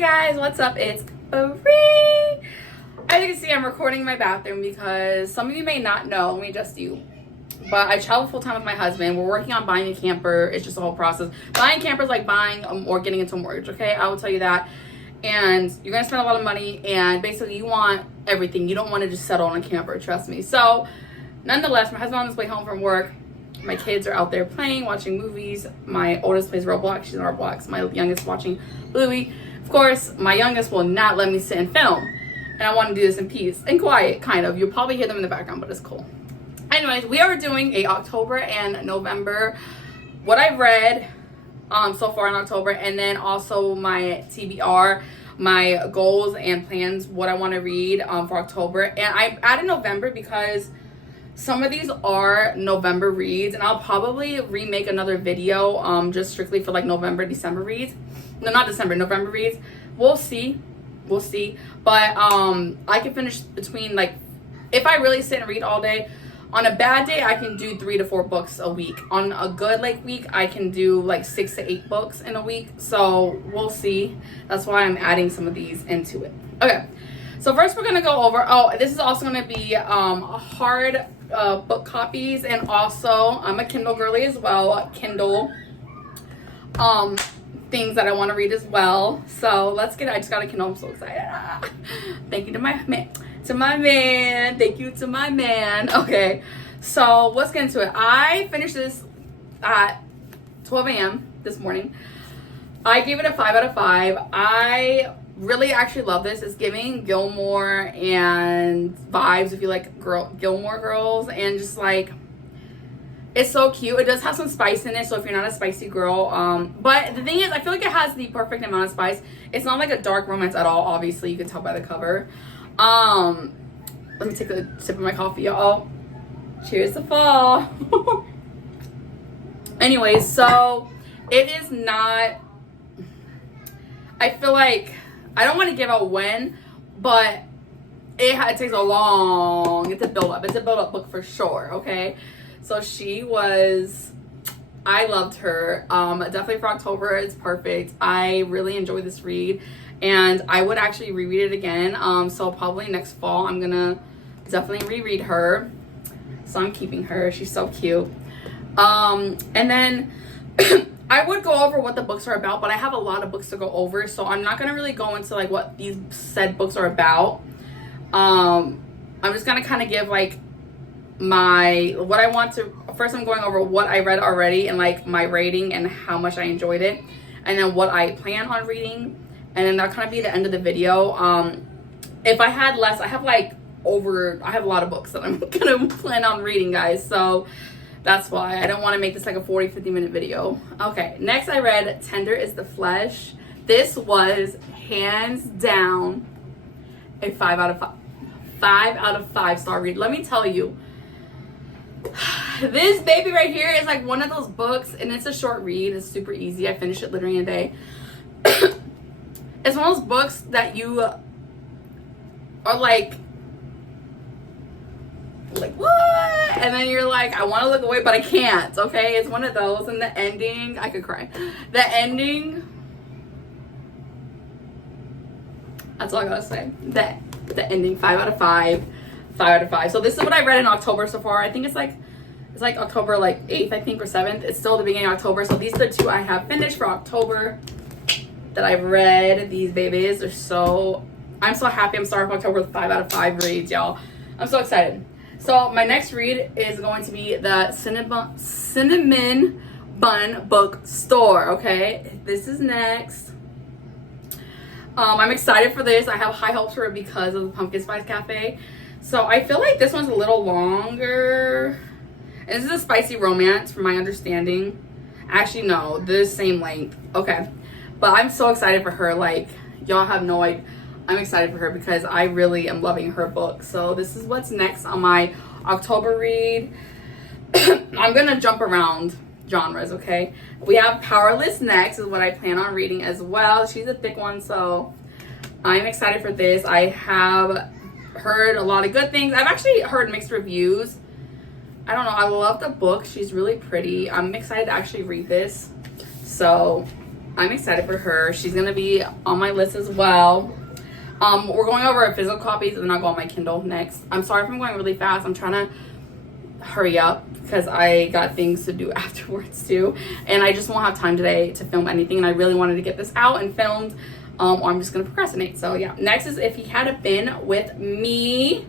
guys, what's up? It's Bree. As you can see, I'm recording in my bathroom because some of you may not know, let me just you, but I travel full time with my husband. We're working on buying a camper. It's just a whole process. Buying a camper is like buying or getting into a mortgage, okay? I will tell you that. And you're gonna spend a lot of money, and basically you want everything. You don't want to just settle on a camper, trust me. So nonetheless, my husband on his way home from work. My kids are out there playing, watching movies. My oldest plays Roblox. She's in Roblox. My youngest watching Bluey. Of course, my youngest will not let me sit and film. And I want to do this in peace and quiet, kind of. You'll probably hear them in the background, but it's cool. Anyways, we are doing a October and November, what I've read so far in October, and then also my TBR, my goals and plans, what I want to read for October. And I added November because some of these are November reads, and I'll probably remake another video just strictly for like November, December reads. No, not December, November reads. We'll see. But I can finish between, like, if I really sit and read all day. On a bad day, I can do 3 to 4 books a week. On a good week, I can do like 6 to 8 books in a week. So we'll see. That's why I'm adding some of these into it. Okay. So first we're gonna go over, this is also gonna be hard book copies, and also I'm a Kindle girly as well. Kindle things that I want to read as well. So let's get it. I just got a Kindle. I'm so excited. Thank you to my man. Thank you to my man. Okay, so let's get into it. I finished this at 12 a.m. this morning. I gave it a 5 out of 5. I really actually love this. It's giving Gilmore and vibes if you like Gilmore Girls, and just like, it's so cute. It does have some spice in it, so if you're not a spicy girl, but the thing is, I feel like it has the perfect amount of spice. It's not like a dark romance at all. Obviously, you can tell by the cover. Let me take a sip of my coffee, y'all. Cheers to fall. Anyways, so it is not, I feel like, I don't want to give out when, but it takes a long, it's a build up. It's a build up book for sure, okay? So she was, I loved her. Definitely for October, it's perfect. I really enjoyed this read, and I would actually reread it again. So probably next fall, I'm gonna definitely reread her. So I'm keeping her. She's so cute. And then I would go over what the books are about, but I have a lot of books to go over, so I'm not gonna really go into like what these said books are about. I'm just gonna kind of give like what I want to, first I'm going over what I read already and like my rating and how much I enjoyed it, and then what I plan on reading, and then that'll kind of be the end of the video. If I had less, I have a lot of books that I'm gonna plan on reading, guys, so that's why I don't want to make this like a 40-50 minute video. Okay, next I read Tender is the Flesh. This was hands down a 5 out of 5 star read. Let me tell you, this baby right here is like one of those books, and it's a short read. It's super easy. I finished it literally in a day. It's one of those books that you are like what? And then you're like, I want to look away, but I can't. Okay, it's one of those. And the ending, I could cry. The ending, that's all I gotta say. The ending, 5 out of 5. 5 out of 5. So this is what I read in October so far. I think it's like October 8th, I think, or 7th. It's still the beginning of October. So these are the 2 I have finished for October that I've read. These babies are so, I'm so happy. I'm starting October with 5 out of 5 reads, y'all. I'm so excited. So my next read is going to be the Cinnamon Bun Bookstore. Okay, this is next. I'm excited for this. I have high hopes for it because of the Pumpkin Spice Cafe. So I feel like this one's a little longer. And this is a spicy romance from my understanding. Actually, no, the same length. Okay. But I'm so excited for her. Like, y'all have no idea. I'm excited for her because I really am loving her book. So this is what's next on my October read. I'm going to jump around genres, okay? We have Powerless next is what I plan on reading as well. She's a thick one, so I'm excited for this. I have heard a lot of good things. I've actually heard mixed reviews. I don't know. I love the book. She's really pretty. I'm excited to actually read this. So I'm excited for her. She's gonna be on my list as well. We're going over our physical copies and then I'll go on my Kindle next. I'm sorry if I'm going really fast. I'm trying to hurry up because I got things to do afterwards too. And I just won't have time today to film anything. And I really wanted to get this out and filmed. Or I'm just going to procrastinate. So yeah, next is If He Hadn't Been With Me.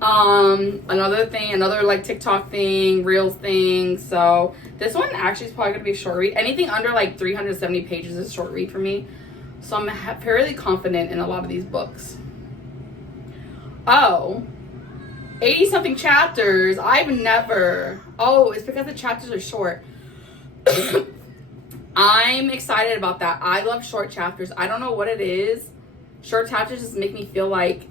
Another thing, another like TikTok thing, Reels thing. So this one actually is probably going to be a short read. Anything under like 370 pages is a short read for me. So I'm fairly confident in a lot of these books. Oh, 80 something chapters. I've never. Oh, it's because the chapters are short. I'm excited about that. I love short chapters. I don't know what it is. Short chapters just make me feel like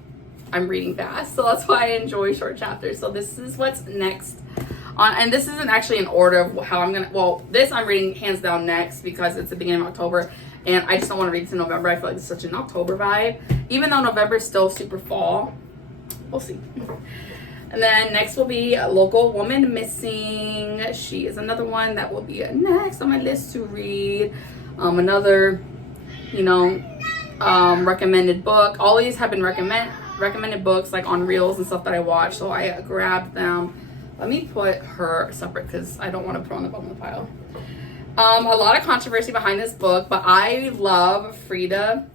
I'm reading fast. So that's why I enjoy short chapters. So this is what's next. And this isn't actually in order of how I'm going to. Well, this I'm reading hands down next because it's the beginning of October. And I just don't want to read this in November. I feel like it's such an October vibe. Even though November is still super fall. We'll see. And then next will be Local Woman Missing. She is another one that will be next on my list to read. Another, recommended book. All these have been recommended books like on Reels and stuff that I watch. So I grabbed them. Let me put her separate because I don't want to put on the bottom of the pile. A lot of controversy behind this book, but I love Frida.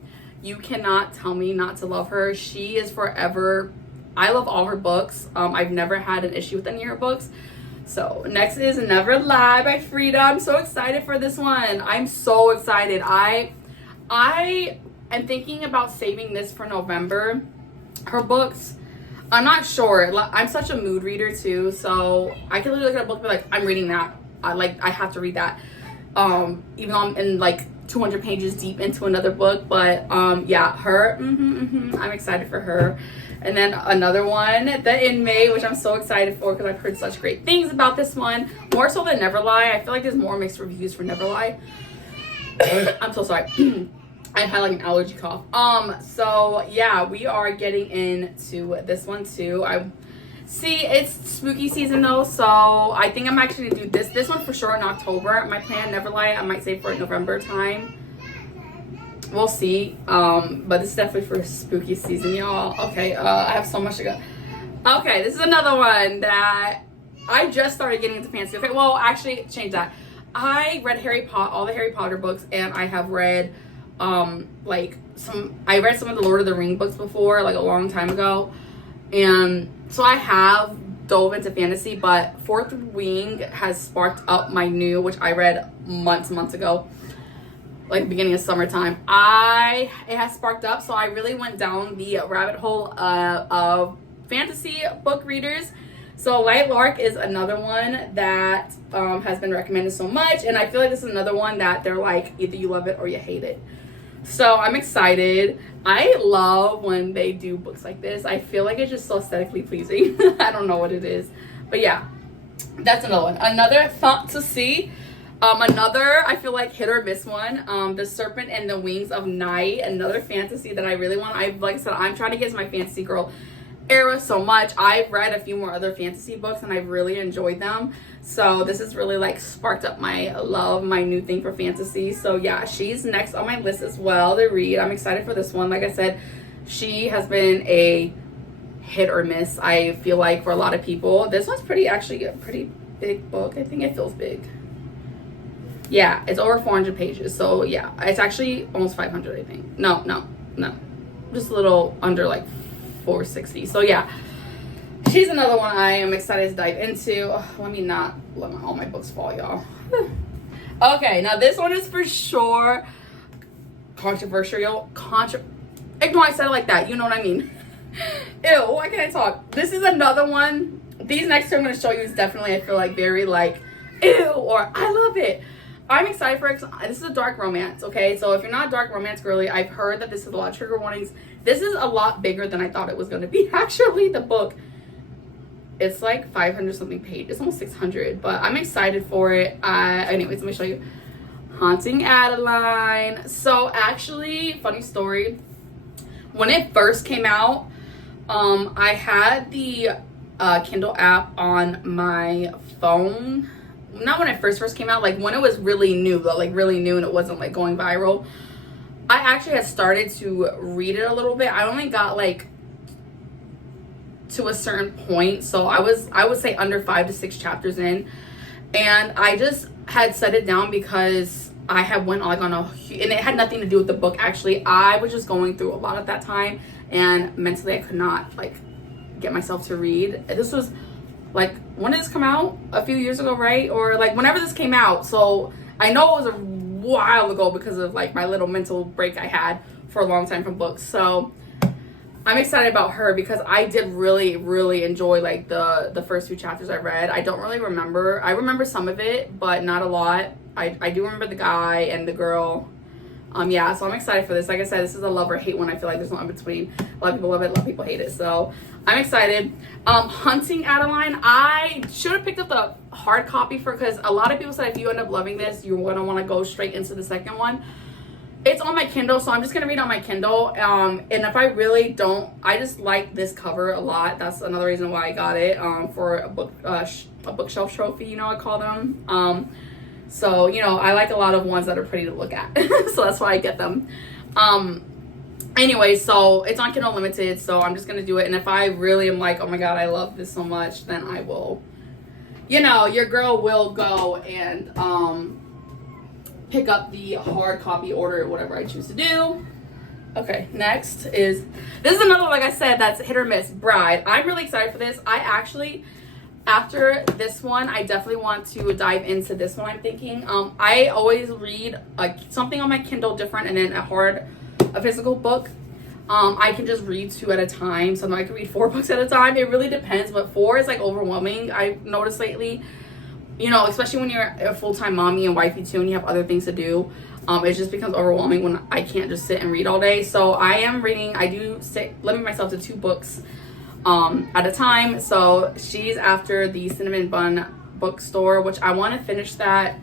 You cannot tell me not to love her. She is forever. I love all her books. I've never had an issue with any of her books. So next is Never Lie by Frida. I'm so excited for this one. I'm so excited. I am thinking about saving this for November. Her books, I'm not sure. I'm such a mood reader too, so I can literally look at a book and be like, I'm reading that. I have to read that. Even though I'm in like 200 pages deep into another book, but yeah, her. I'm excited for her. And then another one, The Inmate, which I'm so excited for because I've heard such great things about this one. More so than Never Lie. I feel like there's more mixed reviews for Never Lie. I'm so sorry. I had like an allergy cough. So yeah, we are getting into this one too. It's spooky season though, so I think I'm actually gonna do this one for sure in October. My plan, Never Lie, I might save for November time. We'll see. But this is definitely for spooky season, y'all. Okay, I have so much to go. Okay, this is another one that I just started getting into fantasy. Okay, well, actually, change that. I read all the Harry Potter books, and I have read, I read some of the Lord of the Rings books before, like a long time ago. And so I have dove into fantasy, but Fourth Wing has sparked up my new, which I read months ago, like beginning of summertime. It has sparked up, so I really went down the rabbit hole of fantasy book readers. So Light Lark is another one that has been recommended so much, and I feel like this is another one that they're like, either you love it or you hate it. So I'm excited. I love when they do books like this. I feel like it's just so aesthetically pleasing. I don't know what it is, but yeah, that's another one. Another fantasy. Another, I feel like hit or miss one. The Serpent and the Wings of Night. Another fantasy that I really want. Like I said, I'm trying to get to my fantasy girl era so much. I've read a few more other fantasy books and I've really enjoyed them. So this has really like sparked up my love, my new thing for fantasy. So yeah, she's next on my list as well to read. I'm excited for this one. Like I said, she has been a hit or miss, I feel like, for a lot of people. This one's actually a pretty big book. I think it feels big. Yeah, it's over 400 pages. So yeah, it's actually almost 500, I think. No. Just a little under like 460. So yeah, she's another one I am excited to dive into. Let me not let all my books fall, y'all. Okay, now this one is for sure controversial. Ignore I said it like that. You know what I mean. Ew, why can't I talk? This is another one. These next two I'm going to show you is definitely, I feel like, very like, ew, or I love it. I'm excited for it. This is a dark romance, okay? So if you're not a dark romance girly, I've heard that this is a lot of trigger warnings. This is a lot bigger than I thought it was going to be. Actually, the book, it's like 500 something pages. It's almost 600, but I'm excited for it. Anyways, let me show you. Haunting Adeline. So actually, funny story. When it first came out, I had the Kindle app on my phone not when it first came out, like when it was really new though, like really new and it wasn't like going viral. I actually had started to read it a little bit. I only got like to a certain point, so I would say under 5 to 6 chapters in, and I just had set it down because I had went like on a, and it had nothing to do with the book actually. I was just going through a lot at that time, and mentally I could not like get myself to read. This was like, when did this come out? A few years ago, right? Or like whenever this came out. So I know it was a while ago because of like my little mental break I had for a long time from books. So I'm excited about her because I did really enjoy like the first few chapters I read. I don't really remember. I remember some of it, but not a lot. I do remember the guy and the girl. Yeah, so I'm excited for this. Like I said, this is a love or hate one. I feel like there's no in between. A lot of people love it, a lot of people hate it. So I'm excited. Hunting Adeline. I should have picked up the hard copy because a lot of people said if you end up loving this, you're gonna want to go straight into the second one. It's on my Kindle, so I'm just gonna read on my Kindle. And if I really don't, I just like this cover a lot. That's another reason why I got it. For a bookshelf trophy, you know, I call them. So, you know, I like a lot of ones that are pretty to look at. So that's why I get them. Anyway, so it's on Kindle Unlimited, so I'm just going to do it. And if I really am like, oh my God, I love this so much, then I will, you know, your girl will go and pick up the hard copy, order whatever I choose to do. Okay, next is, this is another one, like I said, that's hit or miss, Bride. I'm really excited for this. I actually, after this one, I definitely want to dive into this one, I'm thinking. I always read something on my Kindle different, and then a physical book. I can just read 2 at a time. Sometimes I can read 4 books at a time. It really depends, but 4 is like overwhelming, I've noticed lately. You know, especially when you're a full-time mommy and wifey too, and you have other things to do. It just becomes overwhelming when I can't just sit and read all day. So I am reading, I do limit myself to 2 books at a time. So she's after the Cinnamon Bun Bookstore, which I want to finish that.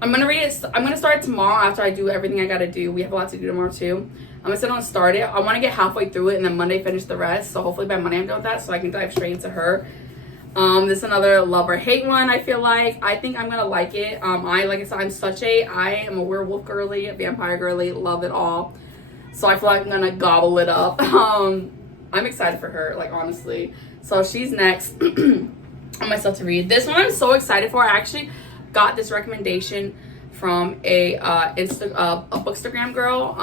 I'm gonna read it. I'm gonna start it tomorrow after I do everything I gotta do. We have a lot to do tomorrow too. I'm gonna sit down and start it. I want to get halfway through it and then Monday finish the rest. So hopefully by Monday I'm done with that, so I can dive straight into her. This is another love or hate one. I feel like I think I'm gonna like it. Like I said, I am a werewolf girly, a vampire girly, love it all. So I feel like I'm gonna gobble it up. I'm excited for her, like honestly. So she's next on myself to read. This one I'm so excited for. I actually got this recommendation from a Bookstagram girl.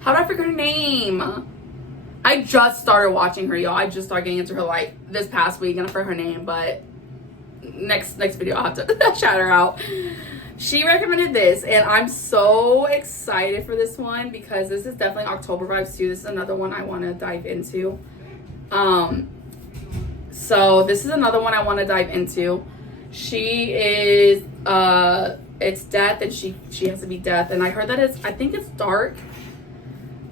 How do I forget her name? I just started watching her, y'all. I just started getting into her like this past week, and I forgot her name, but next video I'll have to shout her out. She recommended this, and I'm so excited for this one because this is definitely October vibes too. This is another one I want to dive into. So this is another one I want to dive into. She is it's death, and she has to be death, and I heard that I think it's dark.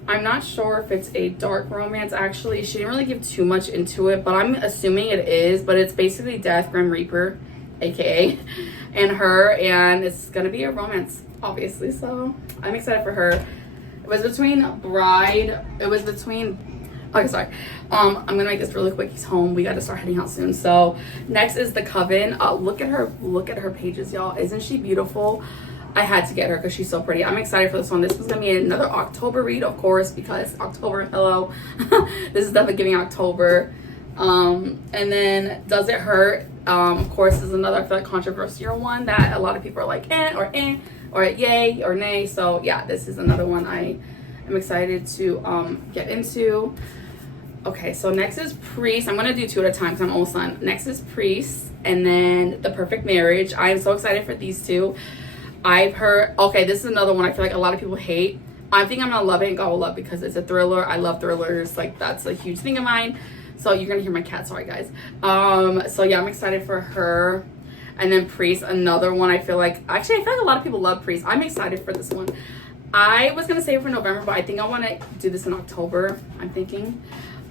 I'm not sure if it's a dark romance actually. She didn't really give too much into it, but I'm assuming it is. But it's basically Death, Grim Reaper, aka, and her, and it's gonna be a romance, obviously. So I'm excited for her. It was between Bride. Okay, sorry. I'm gonna make this really quick. He's home. We got to start heading out soon. So next is The Coven. Look at her pages, y'all. Isn't she beautiful? I had to get her because she's so pretty. I'm excited for this one. This is gonna be another October read, of course, because October, hello. This is definitely giving October. And then Does It Hurt? Of course, is another, I feel like, controversial one that a lot of people are like or yay or nay. So yeah, this is another one I am excited to get into. Okay, so next is Priest. I'm gonna do 2 at a time because I'm almost done. Next is Priest, and then The Perfect Marriage. I am so excited for these 2. I've heard, okay, this is another one I feel like a lot of people hate. I think I'm gonna love it, and God will love, because it's a thriller. I love thrillers. Like, that's a huge thing of mine. So you're gonna hear my cat, sorry guys. So yeah, I'm excited for her. And then Priest, another one I feel like, actually I feel like a lot of people love Priest. I'm excited for this one. I was gonna save it for November, but I think I wanna do this in October, I'm thinking.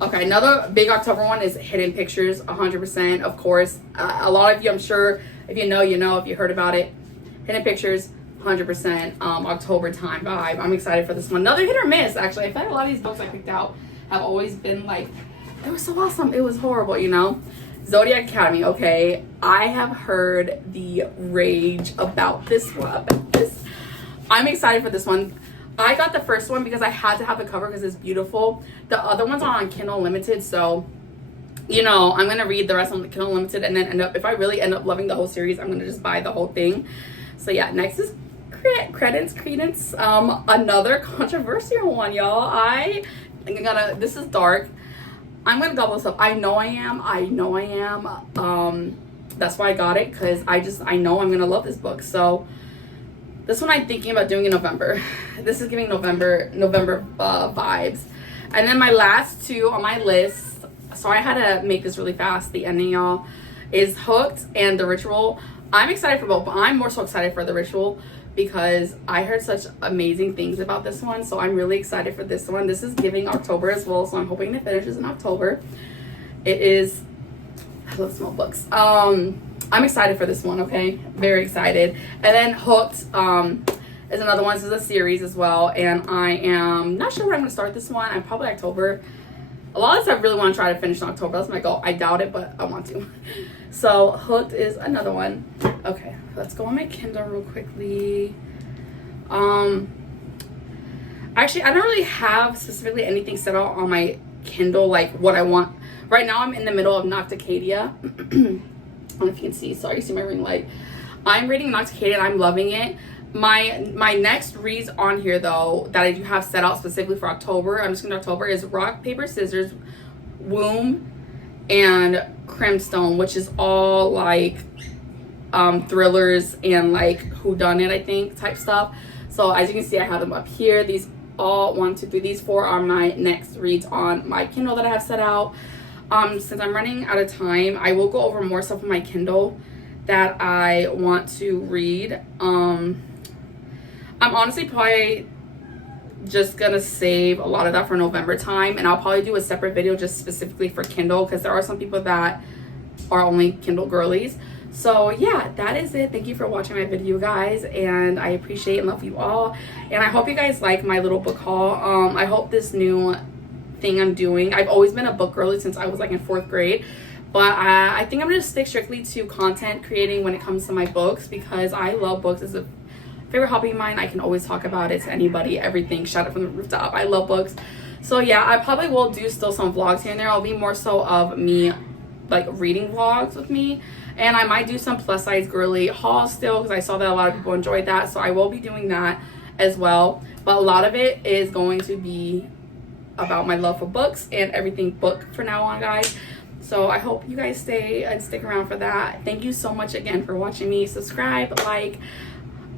Okay, another big October one is Hidden Pictures, 100%, of course. A lot of you, I'm sure, if you know, you know, if you heard about it. Hidden Pictures, 100% October time vibe. I'm excited for this one. Another hit or miss, actually. I feel like a lot of these books I picked out have always been like, it was so awesome, it was horrible, you know? Zodiac Academy. Okay, I have heard the rage about this one. I'm excited for this one. I got the first one because I had to have the cover because it's beautiful. The other ones are on Kindle Unlimited, so you know I'm gonna read the rest on the Kindle Unlimited and then if I really end up loving the whole series, I'm gonna just buy the whole thing. So yeah, next is Credence. Another controversial one, y'all. This is dark. I'm gonna gobble this up. I know I am. That's why I got it, because I know I'm gonna love this book. So this one I'm thinking about doing in November. This is giving November vibes. And then my last two on my list, so I had to make this really fast, the ending, y'all, is Hooked and The Ritual. I'm excited for both, but I'm more so excited for The Ritual because I heard such amazing things about this one. So I'm really excited for this one. This is giving October as well, so I'm hoping it finishes in October. It is, I love small books. I'm excited for this one, okay? Very excited. And then Hooked is another one. This is a series as well, and I am not sure when I'm gonna start this one. I'm probably October. A lot of this I really want to try to finish in October. That's my goal. I doubt it, but I want to. So Hooked is another one. Okay, let's go on my Kindle real quickly. Actually, I don't really have specifically anything set out on my Kindle, like what I want. Right now, I'm in the middle of Nocticadia. I don't know if you can see. Sorry, you see my ring light. I'm reading Nocticadia and I'm loving it. My next reads on here though that I do have set out specifically for October, I'm just gonna do October, is Rock, Paper, Scissors, Womb, and Crimstone, which is all like thrillers and like whodunit, I think, type stuff. So as you can see, I have them up here. These all 1, 2, 3, these 4 are my next reads on my Kindle that I have set out. Since I'm running out of time, I will go over more stuff on my Kindle that I want to read. I'm honestly probably just gonna save a lot of that for November time, and I'll probably do a separate video just specifically for Kindle because there are some people that are only Kindle girlies. So yeah, that is it. Thank you for watching my video, guys, and I appreciate and love you all, and I hope you guys like my little book haul. I hope this new thing I'm doing, I've always been a book girly since I was like in 4th grade, but I think I'm gonna stick strictly to content creating when it comes to my books because I love books. It's a favorite hobby of mine. I can always talk about it to anybody, everything, shout it from the rooftop. I love books. So yeah, I probably will do still some vlogs here and there. I'll be more so of me like reading vlogs with me, and I might do some plus size girly hauls still because I saw that a lot of people enjoyed that, so I will be doing that as well. But a lot of it is going to be about my love for books and everything book for now on, guys. So I hope you guys stay and stick around for that. Thank you so much again for watching me. Subscribe, like,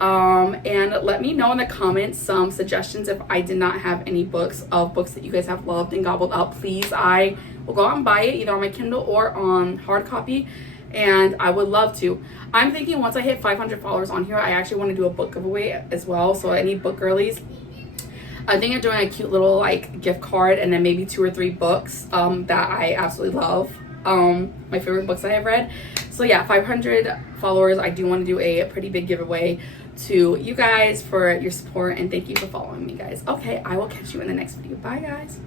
and let me know in the comments some suggestions if I did not have any books that you guys have loved and gobbled up. Please, I will go out and buy it either on my Kindle or on hard copy, and I would love to. I'm thinking once I hit 500 followers on here, I actually want to do a book giveaway as well. So any book girlies, I think I'm doing a cute little like gift card and then maybe 2 or 3 books that I absolutely love, my favorite books I have read. So yeah, 500 followers, I do want to do a pretty big giveaway to you guys for your support, and thank you for following me, guys. Okay, I will catch you in the next video. Bye, guys.